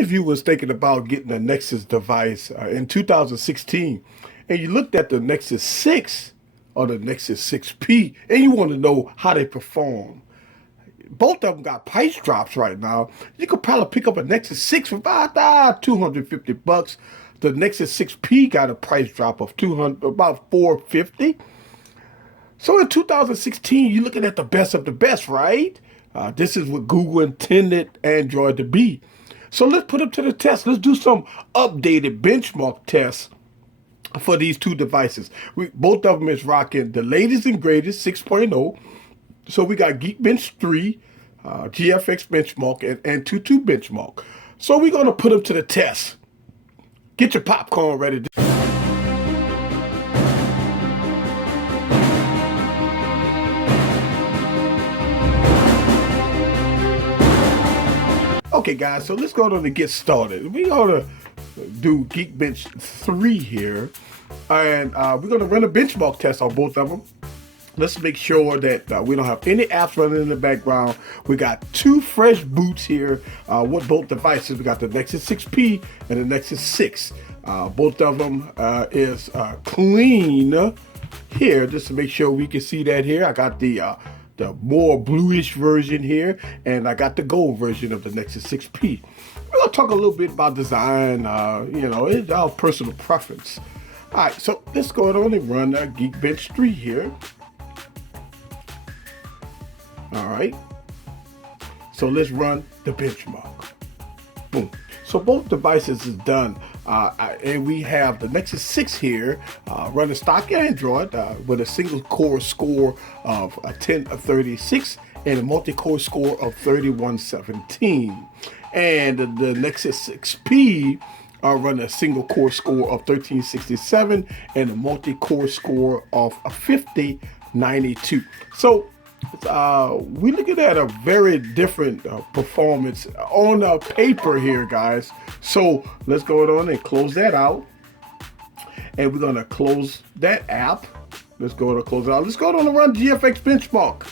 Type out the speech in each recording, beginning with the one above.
many of you was thinking about getting a Nexus device in 2016, and you looked at the Nexus 6 or the Nexus 6P, and you want to know how they perform? Both of them got price drops right now. You could probably pick up a Nexus 6 for about $250. The Nexus 6P got a price drop of about $450. So in 2016, you're looking at the best of the best, right? This is what Google intended Android to be. So let's put them to the test. Let's do some updated benchmark tests for these two devices. Both of them is rocking the latest and greatest 6.0. So we got Geekbench 3, Gfx Benchmark, and Antutu Benchmark. So we're going to put them to the test. Get your popcorn ready. Okay, guys, so let's go on and get started. We're going to do Geekbench 3 here, and we're going to run a benchmark test on both of them. Let's make sure that we don't have any apps running in the background. We got two fresh boots here with both devices. We got the Nexus 6P and the Nexus 6. Both of them is clean here, just to make sure we can see that here. I got the more bluish version here, and I got the gold version of the Nexus 6P. We're gonna talk a little bit about design. It's our personal preference. All right, so let's go on and run Geekbench 3 here. All right, so let's run the benchmark. Boom. So both devices is done, and we have the Nexus 6 here running stock Android with a single core score of 1036 and a multi-core score of 3117. And the Nexus 6P running a single core score of 1367 and a multi-core score of 5092. So we're looking at a very different performance on paper here, guys. So let's go on and close that out. And we're going to close that app. Let's go on and close it out. Let's go on and run Gfx Benchmark.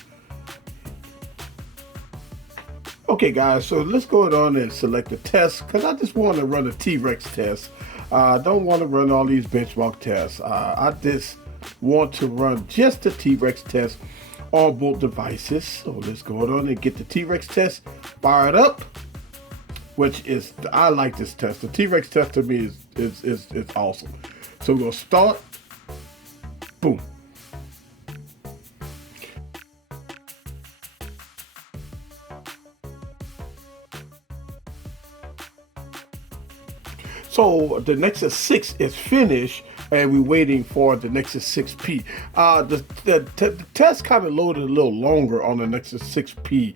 Okay, guys, so let's go on and select the test, because I just want to run a T-Rex test. I don't want to run all these benchmark tests. I just want to run just the T-Rex test on both devices. So let's go on and get the T-Rex test fired up, which is, I like this test. The T-Rex test to me is awesome. So we're gonna start. Boom. So the Nexus 6 is finished, and we're waiting for the Nexus 6P. The test kind of loaded a little longer on the Nexus 6P.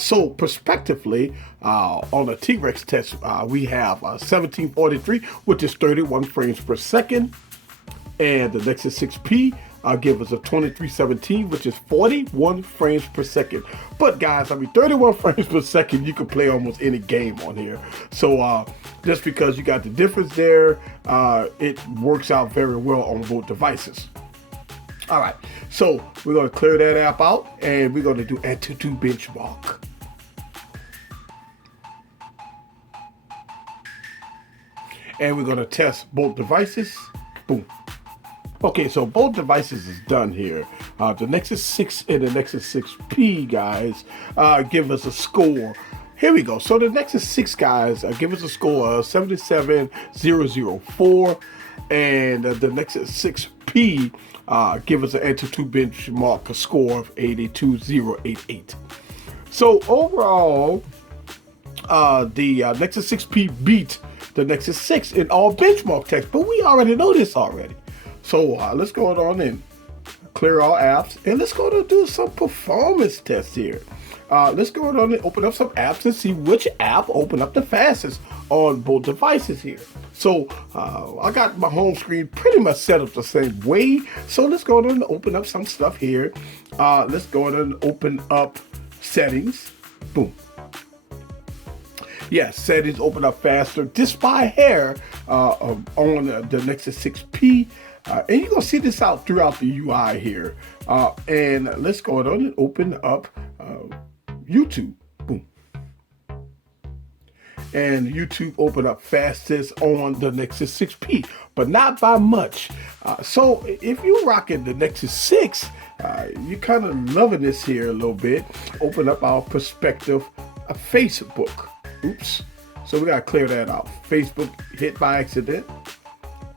So prospectively, on the T-Rex test, we have 1743, which is 31 frames per second. And the Nexus 6P give us a 2317, which is 41 frames per second. But guys, I mean, 31 frames per second, you can play almost any game on here. So just because you got the difference there, it works out very well on both devices. All right, so we're gonna clear that app out, and we're gonna do Antutu Benchmark. And we're gonna test both devices. Boom. Okay, so both devices is done here. The Nexus 6 and the Nexus 6P, guys, give us a score. Here we go. So the Nexus 6, guys, give us a score of 77004, and the Nexus 6P give us an Antutu Benchmark score of 82088. So overall, the Nexus 6P beat the Nexus 6 in all benchmark tests, but we already know this already. So let's go on and clear our apps, and let's go and do some performance tests here. Let's go on and open up some apps and see which app opened up the fastest on both devices here. So I got my home screen pretty much set up the same way. So let's go on and open up some stuff here. Let's go on and open up settings. Boom. Yes, settings open up faster despite hair on the Nexus 6P. And you're going to see this out throughout the UI here. And let's go on and open up YouTube. Boom. and YouTube opened up fastest on the Nexus 6P, but not by much. So if you're rocking the Nexus 6, you're kind of loving this here a little bit. Open up our perspective Facebook. Oops. So we got to clear that out. Facebook hit by accident.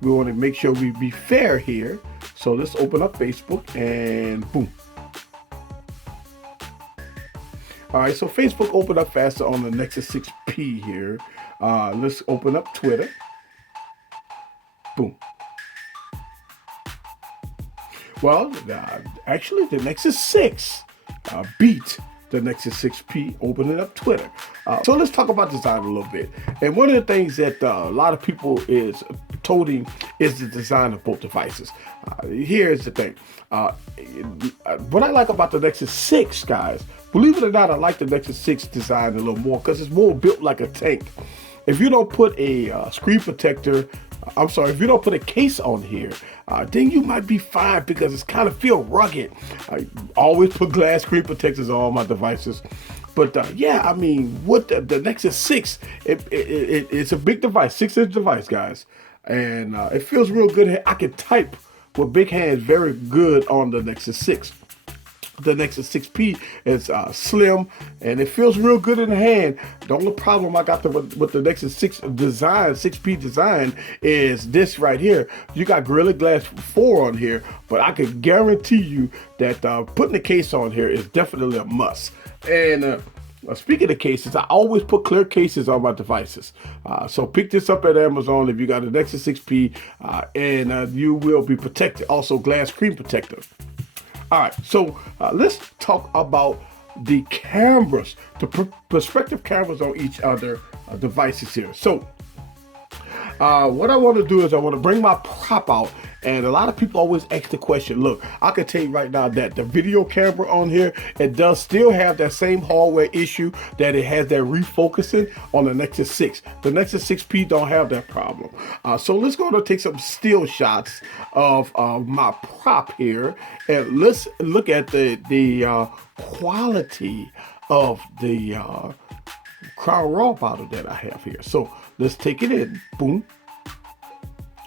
We want to make sure we be fair here. So let's open up Facebook and boom. All right, so Facebook opened up faster on the Nexus 6P here. Let's open up Twitter. Boom. Well, actually, the Nexus 6 beat the Nexus 6P, opening up Twitter. So let's talk about design a little bit. And one of the things that a lot of people is toting is the design of both devices. Here's the thing. What I like about the Nexus 6, guys, believe it or not, I like the Nexus 6 design a little more because it's more built like a tank. If you don't put a screen protector, if you don't put a case on here, then you might be fine because it's kind of feel rugged. I always put glass screen protectors on all my devices. But yeah, I mean, what the Nexus 6, it's a big device, 6-inch device, guys. And it feels real good. I can type with big hands very good on the Nexus 6. The Nexus 6P is slim and it feels real good in the hand. The only problem I got with the Nexus 6 design, 6P design, is this right here. You got Gorilla Glass 4 on here, but I can guarantee you that putting the case on here is definitely a must. And speaking of cases, I always put clear cases on my devices. So pick this up at Amazon if you got a Nexus 6P, and you will be protected. Also, glass screen protector. All right, so let's talk about the cameras, the perspective cameras on each other devices here. So what I want to do is I want to bring my prop out, and a lot of people always ask the question. Look, I can tell you right now that the video camera on here, it does still have that same hardware issue that it has that refocusing on the Nexus 6. The Nexus 6P don't have that problem. So let's go and take some still shots of my prop here, and let's look at the quality of the Crown Raw bottle that I have here. So let's take it in. Boom.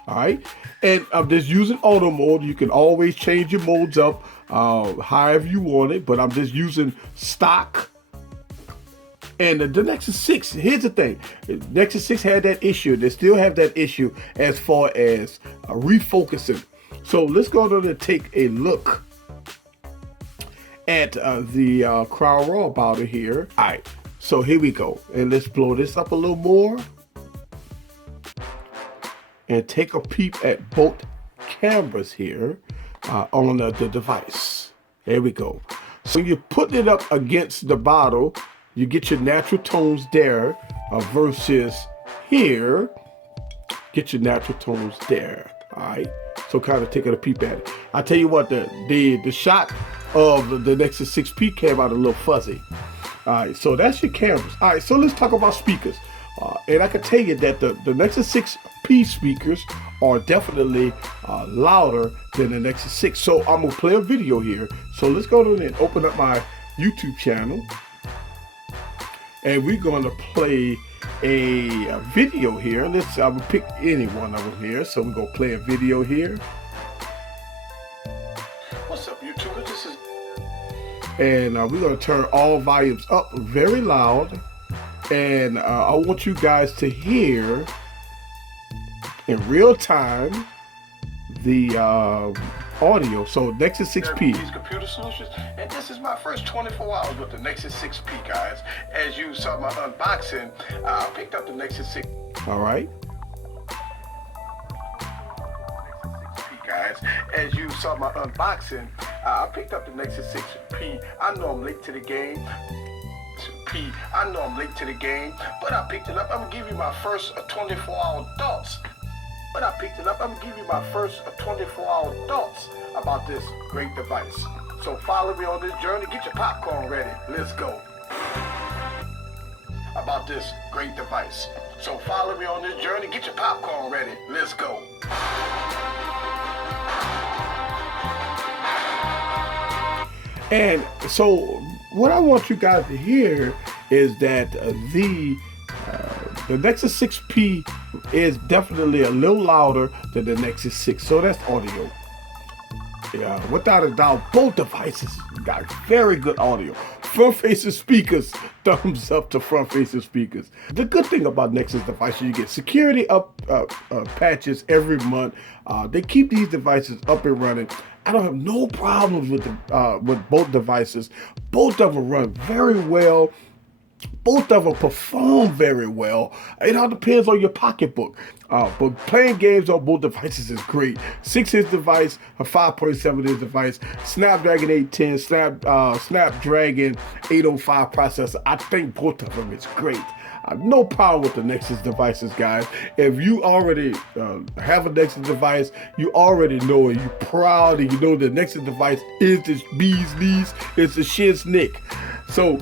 All right, and I'm just using auto mode. You can always change your modes up however you want it, but I'm just using stock. And the Nexus 6, here's the thing. Nexus 6 had that issue. They still have that issue as far as refocusing. So let's go ahead and take a look at the Crown Raw bottle here. All right, so here we go. And let's blow this up a little more. And take a peep at both cameras here on the device. There we go. So you're putting it up against the bottle, you get your natural tones there versus here, get your natural tones there. All right. So kind of taking a peep at it. I tell you what, the shot of the Nexus 6P came out a little fuzzy. All right. So that's your cameras. All right. So let's talk about speakers. And I can tell you that the Nexus 6P speakers are definitely louder than the Nexus 6. So I'm going to play a video here. So let's go ahead and open up my YouTube channel. And we're going to play a video here. I'm going to pick any one of them here. So we're going to play a video here. What's up, YouTubers? This is... And we're going to turn all volumes up very loud. And I want you guys to hear in real time the audio. So Nexus 6P. These computer solutions, and this is my first 24 hours with the Nexus 6P, guys. As you saw my unboxing, I picked up the Nexus 6. All right. Guys, as you saw my unboxing, I picked up the Nexus 6P. I know I'm late to the game. I know I'm late to the game, but I picked it up. I'm gonna give you my first 24-hour thoughts. But I picked it up. I'm gonna give you my first 24-hour thoughts about this great device. So follow me on this journey. Get your popcorn ready. Let's go. About this great device. So follow me on this journey. Get your popcorn ready. Let's go. And so what I want you guys to hear is that the The Nexus 6P is definitely a little louder than the Nexus 6, so that's audio. Yeah, without a doubt, both devices got very good audio. Front-facing speakers, thumbs up to front-facing speakers. The good thing about Nexus devices, you get security patches every month. They keep these devices up and running. I don't have no problems with both devices. Both of them run very well. Both of them perform very well. It all depends on your pocketbook. But playing games on both devices is great. 6-inch device, a 5.7-inch device, Snapdragon 810, Snapdragon 805 processor. I think both of them is great. No problem with the Nexus devices, guys. If you already have a Nexus device, you already know it. You're proud and you know the Nexus device is the bee's knees, it's the shit's nick. So,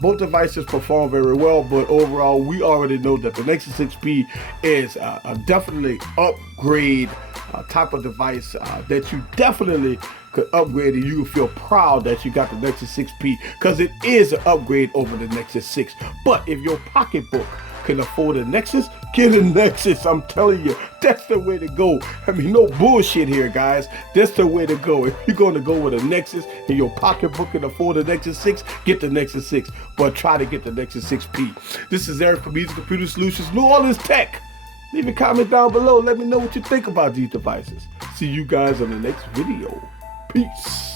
both devices perform very well, but overall, we already know that the Nexus 6P is a definitely upgrade type of device that you definitely could upgrade, and you feel proud that you got the Nexus 6P because it is an upgrade over the Nexus 6. But if your pocketbook can afford a Nexus, get a Nexus. I'm telling you, that's the way to go. I mean, no bullshit here, guys. That's the way to go. If you're going to go with a Nexus and your pocketbook can afford a Nexus 6, get the Nexus 6. But try to get the Nexus 6P. This is Eric from Eazy Computer Solutions, New Orleans Tech. Leave a comment down below. Let me know what you think about these devices. See you guys on the next video. Peace.